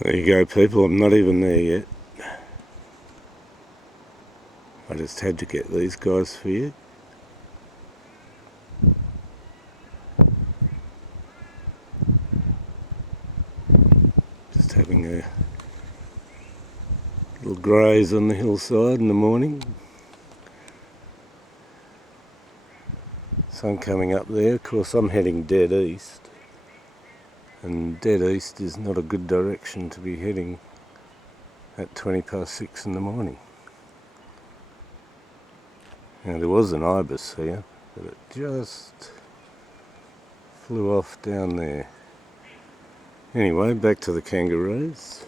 There you go, people, I'm not even there yet. I just had to get these guys for you. Just having a little graze on the hillside in the morning. Sun coming up there. Of course, I'm heading dead east, and dead east is not a good direction to be heading at 6:20 in the morning. Now, there was an ibis here, but it just flew off down there. Anyway, back to the kangaroos.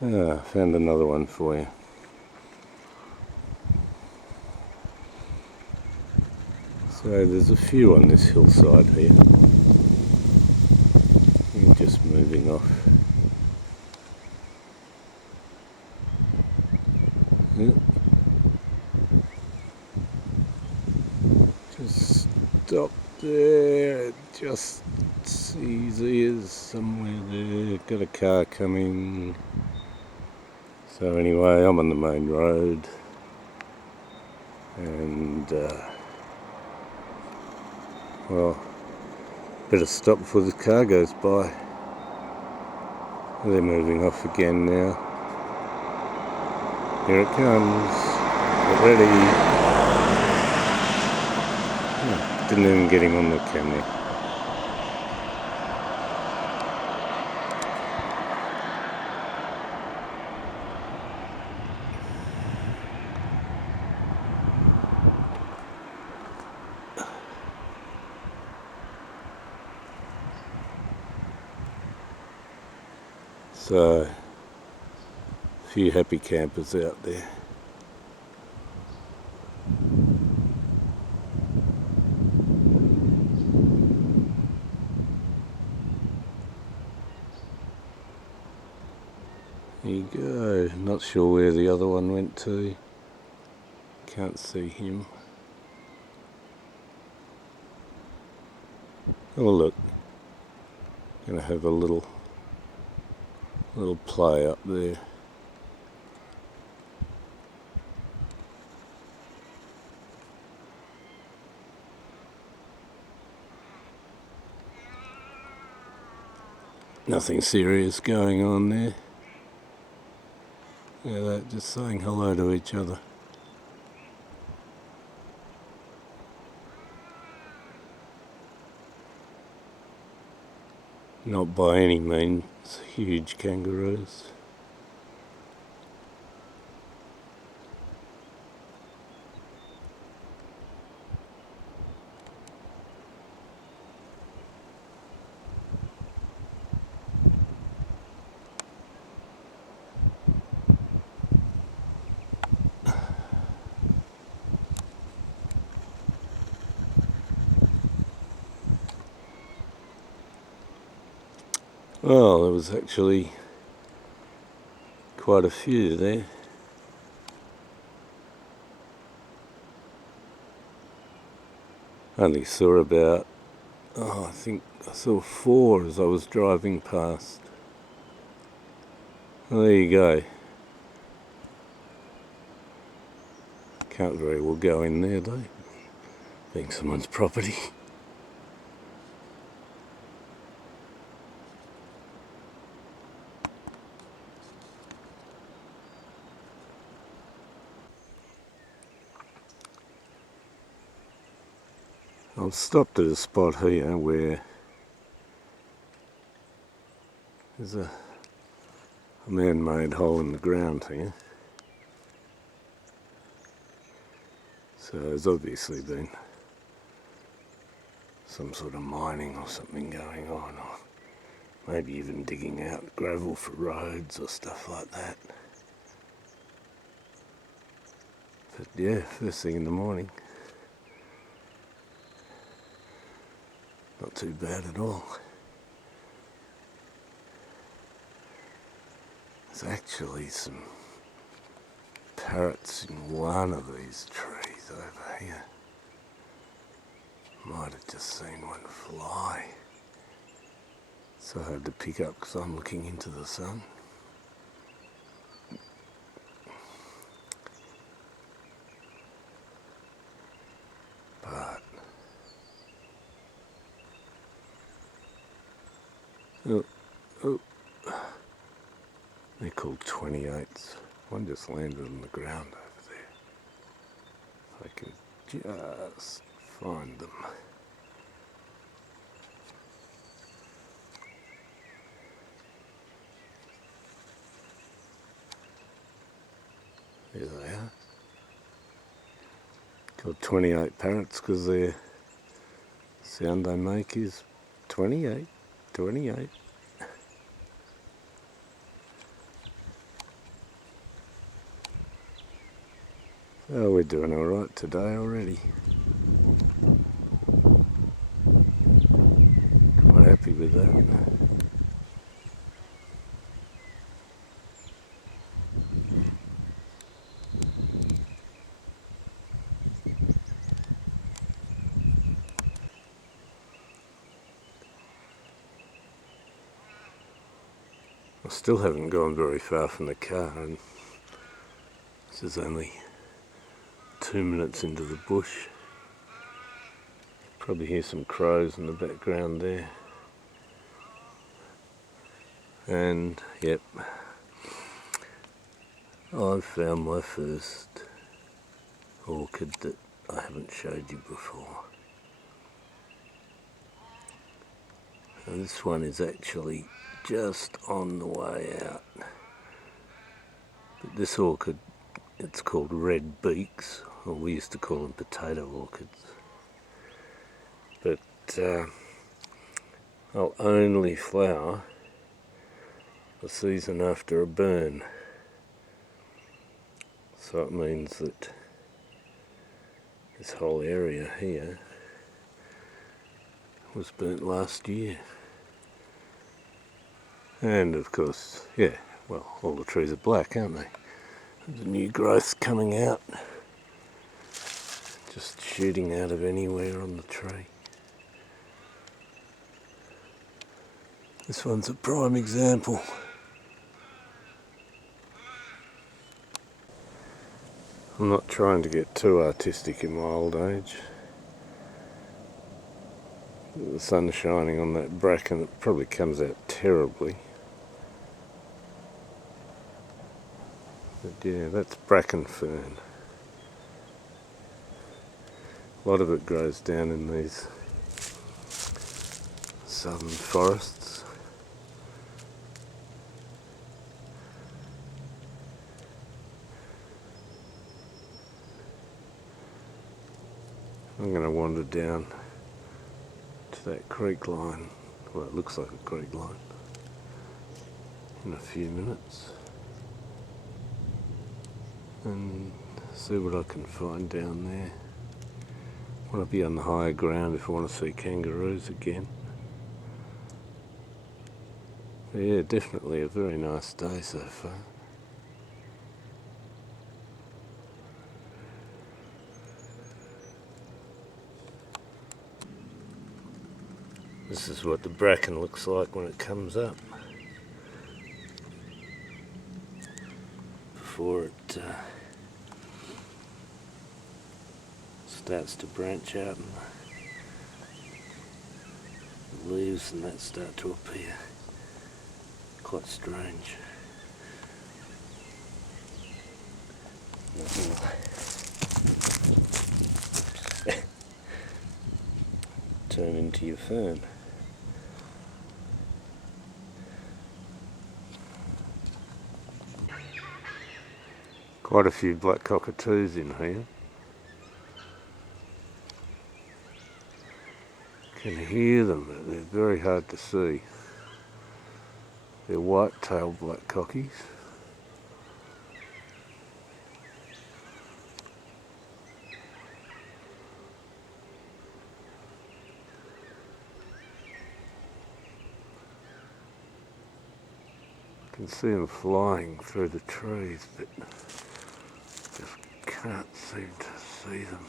Found another one for you. So there's a few on this hillside here. I'm just moving off. Yeah. Just stop there. Just sees ears somewhere there. Got a car coming. So anyway, I'm on the main road, and well, better stop before the car goes by. They're moving off again now. Here it comes. Get ready. Oh, didn't even get him on the camera. So, a few happy campers out there. There you go. Not sure where the other one went to. Can't see him. Oh look, gonna have a little play up there. Nothing serious going on there. Yeah, they're just saying hello to each other. Not by any means huge kangaroos. Well, there was actually quite a few there. Only saw about, I think I saw 4 as I was driving past. Well, there you go. Can't very well go in there though, being someone's property. I've stopped at a spot here where there's a man-made hole in the ground here. So there's obviously been some sort of mining or something going on, or maybe even digging out gravel for roads or stuff like that. But yeah, first thing in the morning. Not too bad at all. There's actually some parrots in one of these trees over here. Might have just seen one fly. So hard to pick up because I'm looking into the sun. But oh, they're called 28s. One just landed on the ground over there. If I can just find them. There they are. Called 28 parrots because their sound they make is 28, 28. Oh, we're doing alright today already. Quite happy with that. I still haven't gone very far from the car, and this is only 2 minutes into the bush. Probably hear some crows in the background there. And yep, I've found my first orchid that I haven't showed you before. And this one is actually just on the way out. But this orchid, it's called red beaks, or we used to call them potato orchids. But I'll only flower the season after a burn. So it means that this whole area here was burnt last year. And of course, yeah, well, all the trees are black, aren't they? There's new growth coming out, just shooting out of anywhere on the tree. This one's a prime example. I'm not trying to get too artistic in my old age. The sun's shining on that bracken, it probably comes out terribly. But yeah, that's bracken fern. A lot of it grows down in these southern forests. I'm going to wander down to that creek line, well it looks like a creek line, in a few minutes and see what I can find down there. I want to be on the higher ground if I want to see kangaroos again. Yeah, definitely a very nice day so far. This is what the bracken looks like when it comes up. Before it starts to branch out and the leaves and that start to appear. Quite strange. Turn into your fern. Quite a few black cockatoos in here. Can hear them, but they're very hard to see. They're white-tailed black cockies. I can see them flying through the trees, but just can't seem to see them.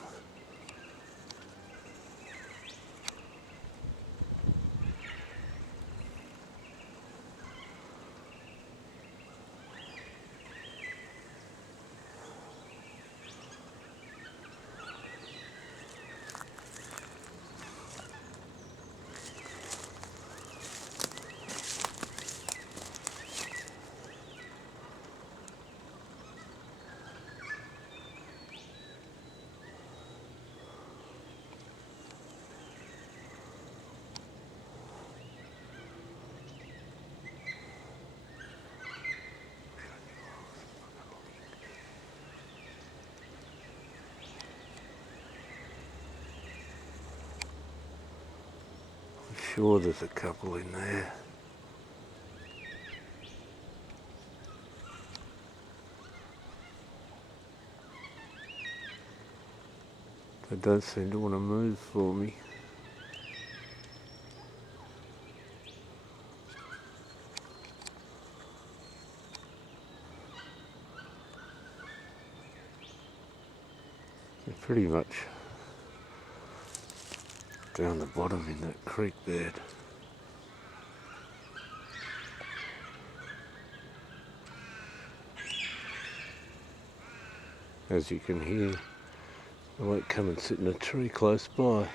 sure there's a couple in there. They don't seem to want to move for me. They're pretty much down the bottom in that creek bed. As you can hear, they won't come and sit in a tree close by.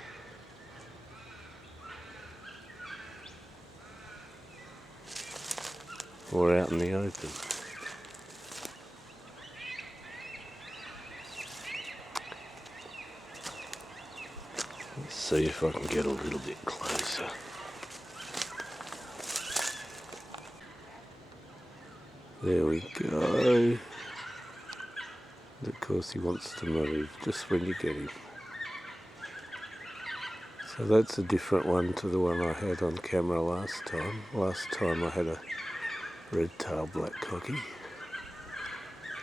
Or out in the open. Let's see if I can get a little bit closer. There we go. Of course he wants to move just when you get him. So that's a different one to the one I had on camera last time. Last time I had a red-tailed black cocky.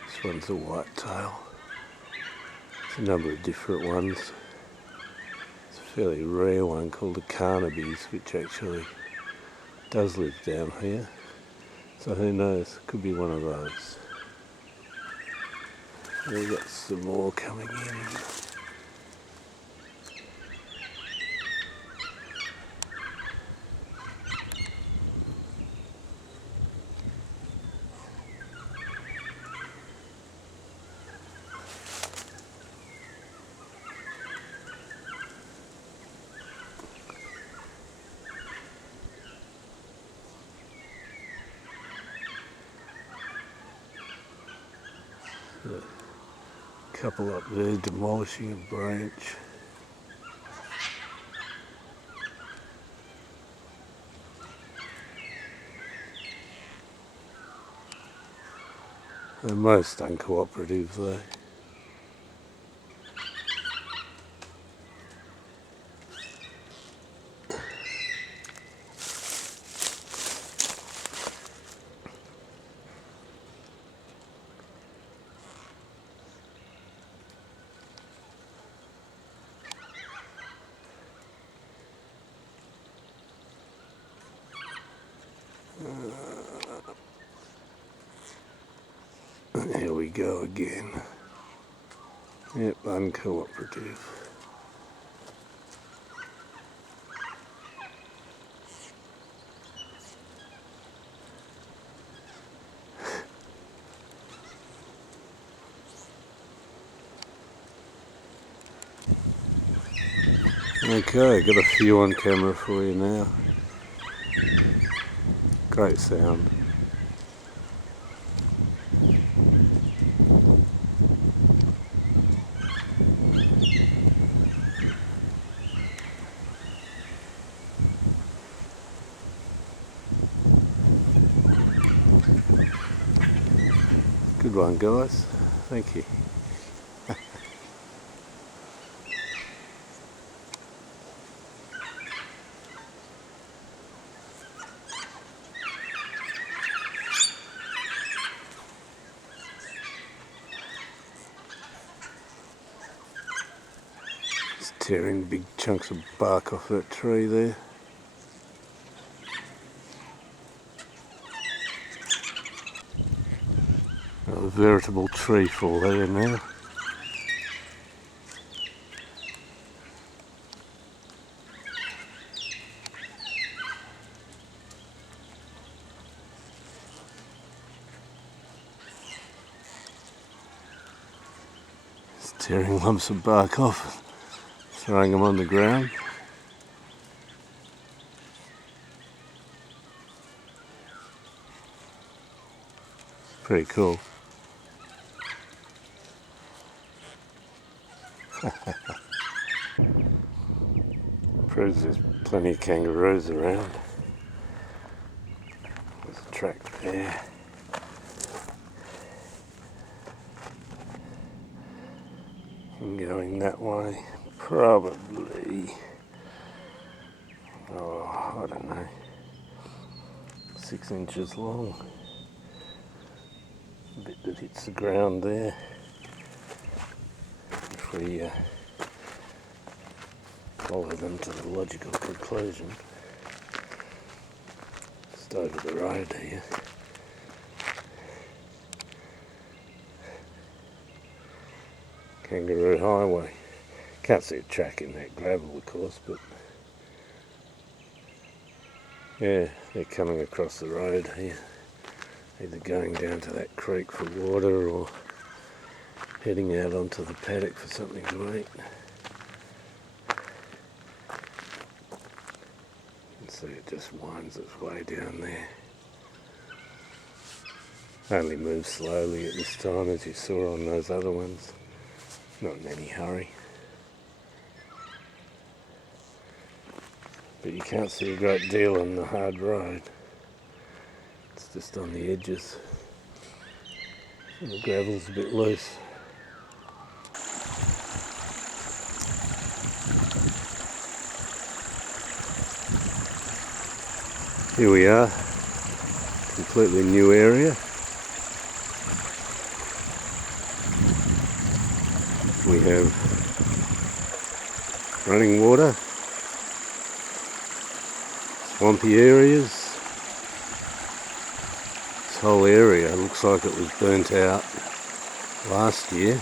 This one's a white tail. There's a number of different ones. It's a fairly rare one called a carnaby's, which actually does live down here. So who knows, could be one of those. We've got some more coming in. A couple up there demolishing a branch. They're most uncooperative though. Here we go again. Yep, uncooperative. Okay, got a few on camera for you now. Great sound. Good one, guys. Thank you. Just tearing big chunks of bark off that tree there. A veritable tree fall there now. Just tearing lumps of bark off, throwing them on the ground. Pretty cool. Proves there's plenty of kangaroos around. There's a track there. And going that way, probably I don't know, 6 inches long. A bit that hits the ground there. If we follow them to the logical conclusion, just over the road here. Kangaroo Highway. Can't see a track in that gravel, of course, but yeah, they're coming across the road here, either going down to that creek for water or heading out onto the paddock for something to eat. And see, it just winds its way down there. Only moves slowly at this time, as you saw on those other ones. Not in any hurry. But you can't see a great deal on the hard road. It's just on the edges. And the gravel's a bit loose. Here we are, completely new area. We have running water, swampy areas. This whole area looks like it was burnt out last year.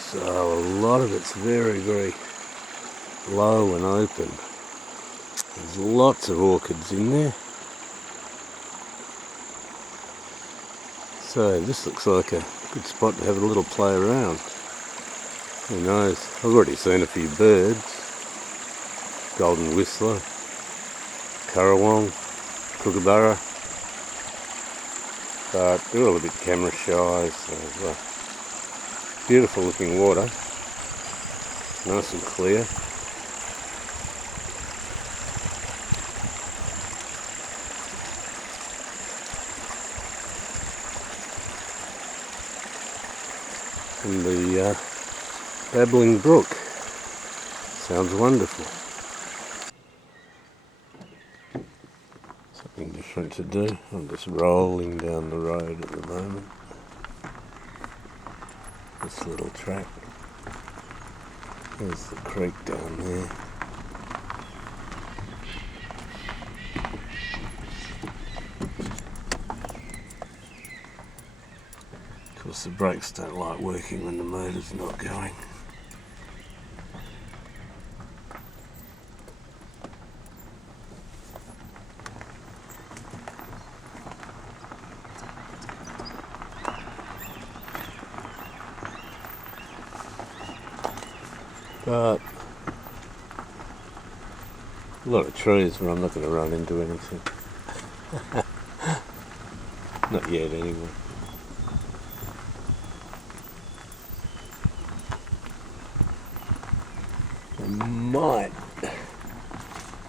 So a lot of it's very, very low and open. There's lots of orchids in there. So this looks like a good spot to have a little play around. Who knows? I've already seen a few birds. Golden whistler, currawong, kookaburra. But they're all a bit camera shy, so beautiful looking water. Nice and clear. And the babbling brook. Sounds wonderful. Something different to do. I'm just rolling down the road at the moment. This little track. There's the creek down there. Of course the brakes don't like working when the motor's not going. But a lot of trees where I'm not going to run into anything. Not yet anyway. There might,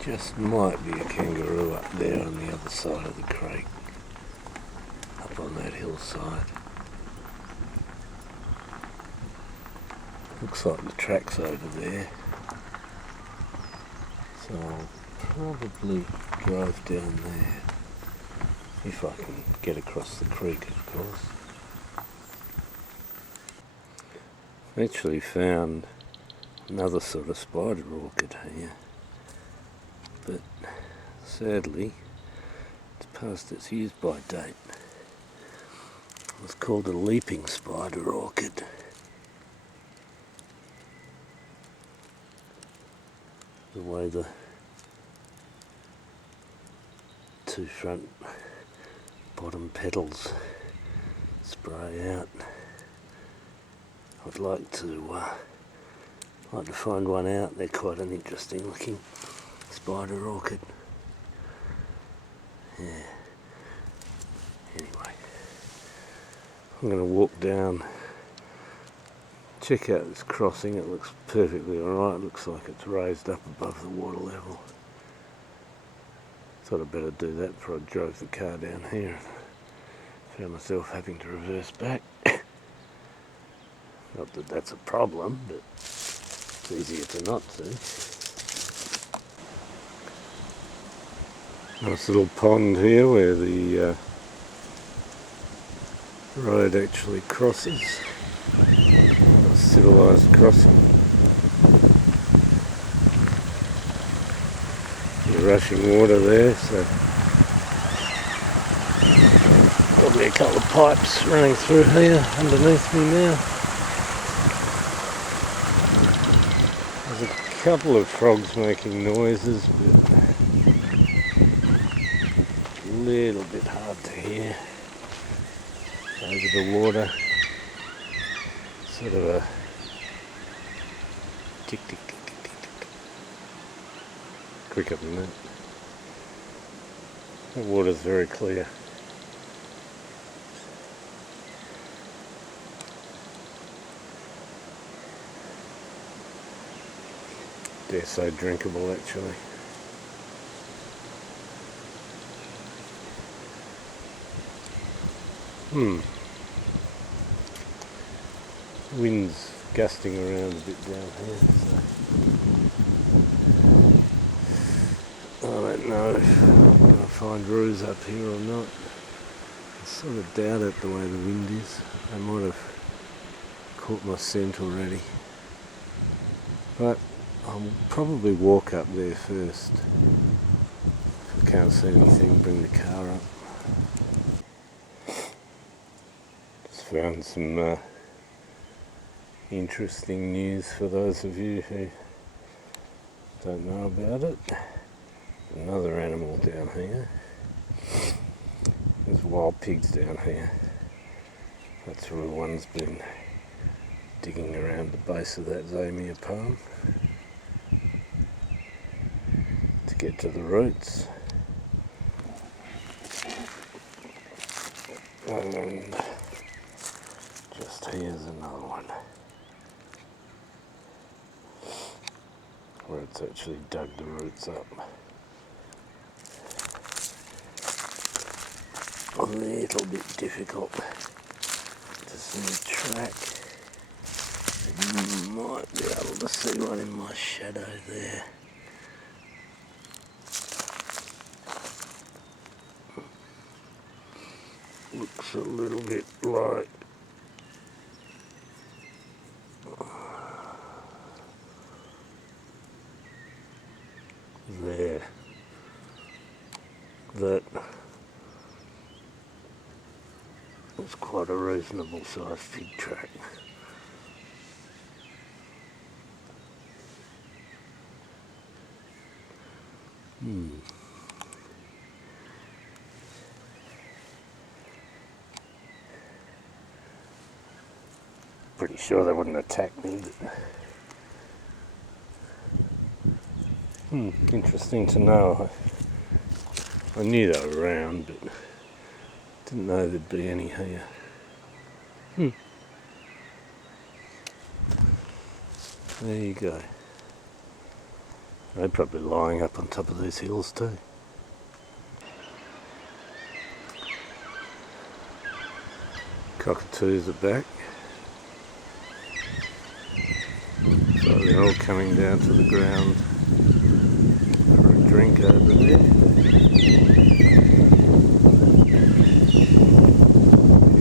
just might be a kangaroo up there on the other side of the creek. Up on that hillside. Looks like the track's over there. So I'll probably drive down there. If I can get across the creek, of course. I actually found another sort of spider orchid here. But sadly, it's past its use by date. It's called a leaping spider orchid. The way the two front bottom petals spray out. I'd like to find one out. They're quite an interesting looking spider orchid. Yeah. Anyway, I'm going to walk down, check out this crossing. It looks perfectly alright. It looks like it's raised up above the water level. Thought I'd better do that before I drove the car down here. Found myself having to reverse back. Not that that's a problem, but It's easier to not see. Nice little pond here where the road actually crosses. A civilised crossing. The rushing water there, so probably a couple of pipes running through here underneath me now. There's a couple of frogs making noises, but a little bit hard to hear over the water. Sort of a tick tick tick tick tick tick. Quicker than that. The water's very clear. Dare say drinkable actually. Wind's gusting around a bit down here, so I don't know if I'm going to find roos up here or not. I sort of doubt it the way the wind is. I might have caught my scent already. But I'll probably walk up there first. If I can't see anything, bring the car up. Just found some interesting news for those of you who don't know about it. Another animal down here. There's wild pigs down here. That's where one's been digging around the base of that Zamia palm to get to the roots. And just here's another one where it's actually dug the roots up. A little bit difficult to see a track. You might be able to see one in my shadow there. Looks a little bit like there. That is quite a reasonable sized pig track. Pretty sure they wouldn't attack me, but interesting to know. I knew they were around, but didn't know there'd be any here. There you go. They're probably lying up on top of these hills too. Cockatoos are back. So they're all coming down to the ground for a drink over there.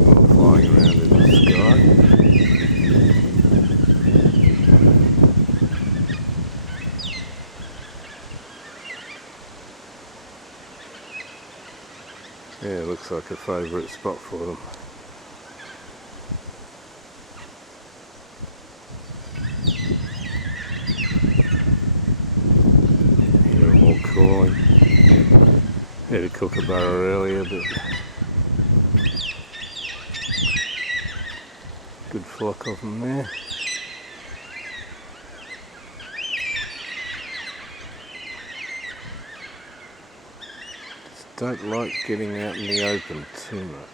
More flying around in the sky. Yeah, looks like a favourite spot for them. Hear them all calling. Had a kookaburra earlier, but good flock of them there. Don't like getting out in the open too much.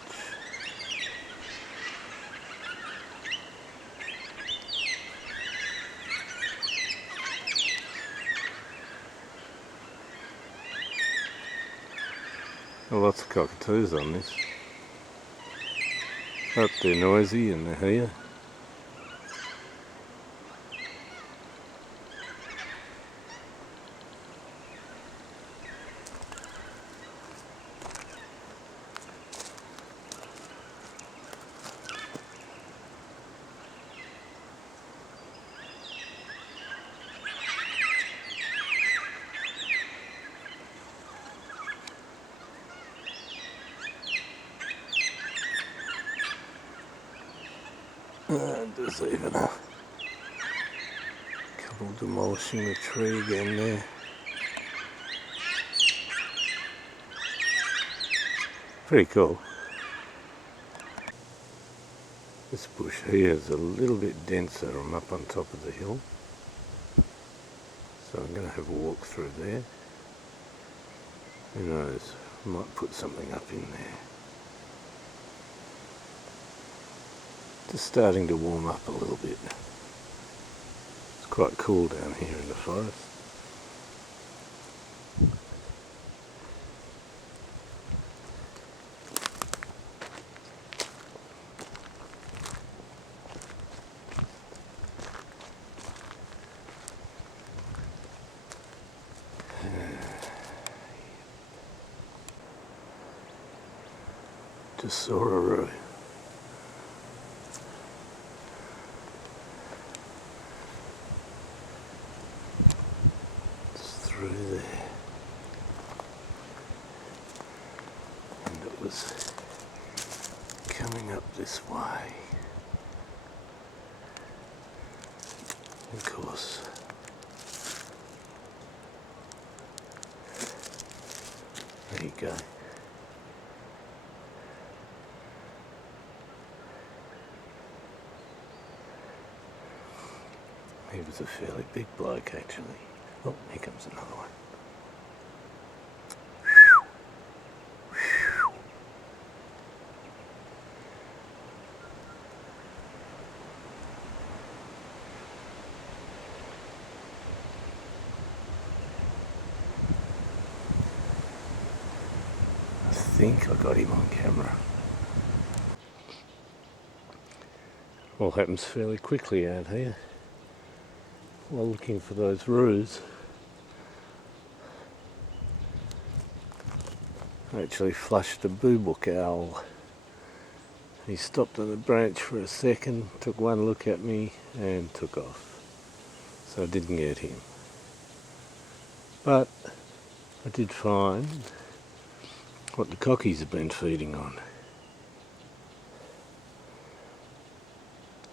Well, lots of cockatoos on this. But they're noisy and they're here. There's even a couple demolishing the tree again there. Pretty cool. This bush here is a little bit denser. I'm up on top of the hill, so I'm going to have a walk through there. Who knows, I might put something up in there. Just starting to warm up a little bit. It's quite cool down here in the forest. Just saw a row. It's through there. And it was coming up this way. Of course. There you go. He was a fairly big bloke actually. Oh, here comes another one. I think I got him on camera. All happens fairly quickly out here. While looking for those roos, I actually flushed a boobook owl. He stopped on a branch for a second, took one look at me and took off. So I didn't get him. But I did find what the cockies have been feeding on.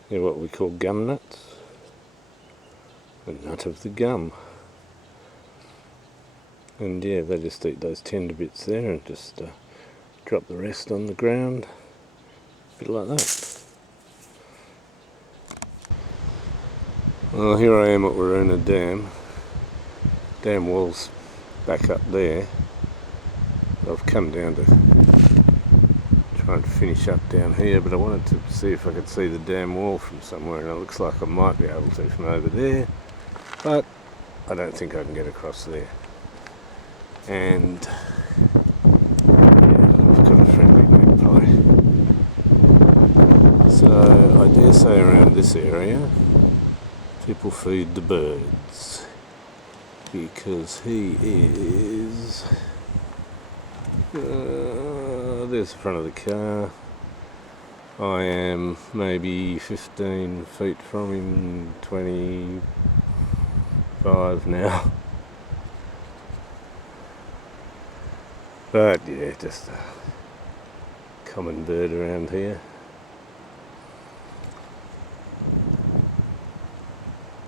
They're what we call gum nuts. A nut of the gum. And yeah, they just eat those tender bits there and just drop the rest on the ground. A bit like that. Well, here I am at Waroona Dam. Dam wall's back up there. I've come down to try and finish up down here, but I wanted to see if I could see the dam wall from somewhere, and it looks like I might be able to from over there. But I don't think I can get across there. And yeah, I've got a friendly magpie. So I dare say around this area people feed the birds, because he is there's the front of the car. I am maybe 15 feet from him, 25 now. But yeah, just a common bird around here.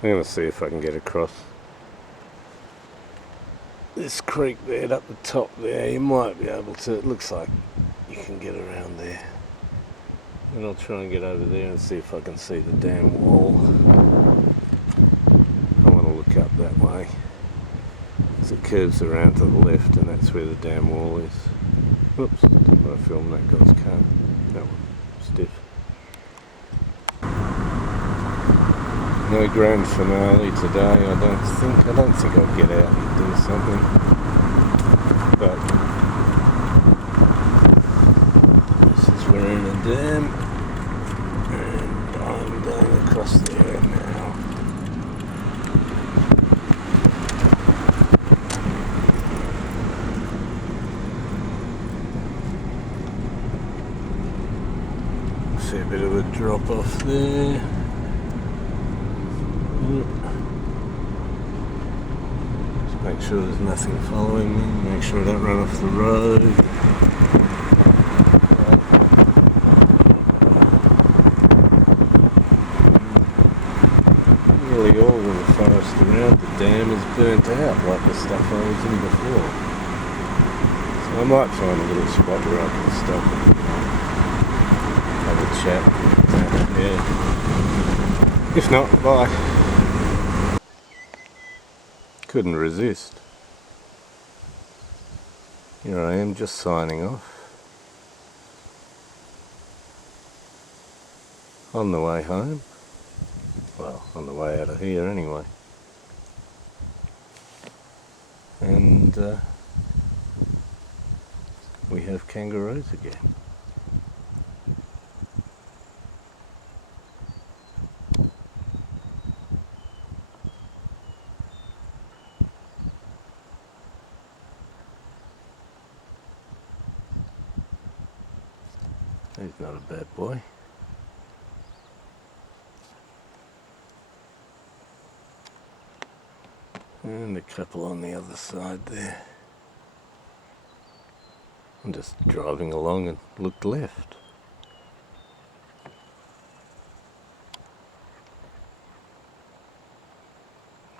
I'm going to see if I can get across this creek bed up the top there. You might be able to. It looks like you can get around there. And I'll try and get over there and see if I can see the dam wall. I want to look up that way, as it curves around to the left, and that's where the dam wall is. Oops, didn't want to film that guy's car. That one, stiff. No grand finale today, I don't think. I don't think I'll get out and do something. But this is Waroona Dam, and I'm going across there now. See a bit of a drop off there. Just make sure there's nothing following me, make sure I don't run off the road. nearly all of the forest around the dam is burnt out, like the stuff I was in before. So I might find a little spot where I can stop and have a chat. Yeah. If not, bye. Couldn't resist. Here I am, just signing off. On the way home. Well, on the way out of here anyway. And we have kangaroos again. He's not a bad boy. And a couple on the other side there. I'm just driving along and looked left.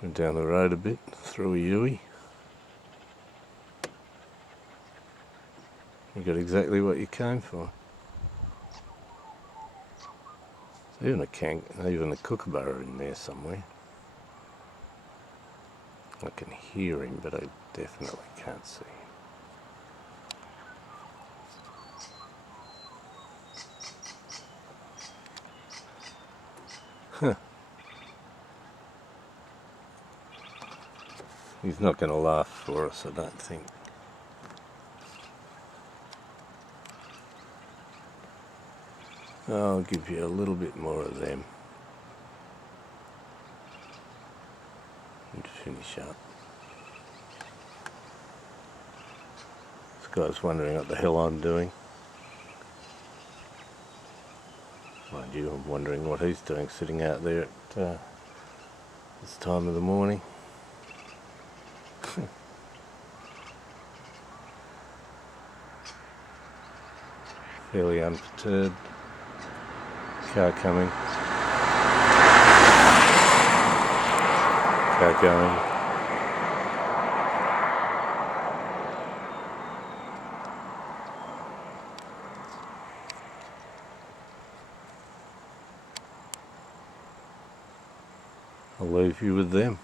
Went down the road a bit, through a Yui. You got exactly what you came for. There's even a kookaburra in there somewhere. I can hear him, but I definitely can't see him. Huh. He's not going to laugh for us, I don't think. I'll give you a little bit more of them. And finish up. This guy's wondering what the hell I'm doing. Mind you, I'm wondering what he's doing sitting out there at this time of the morning. Fairly unperturbed. Car coming. Car going. I'll leave you with them.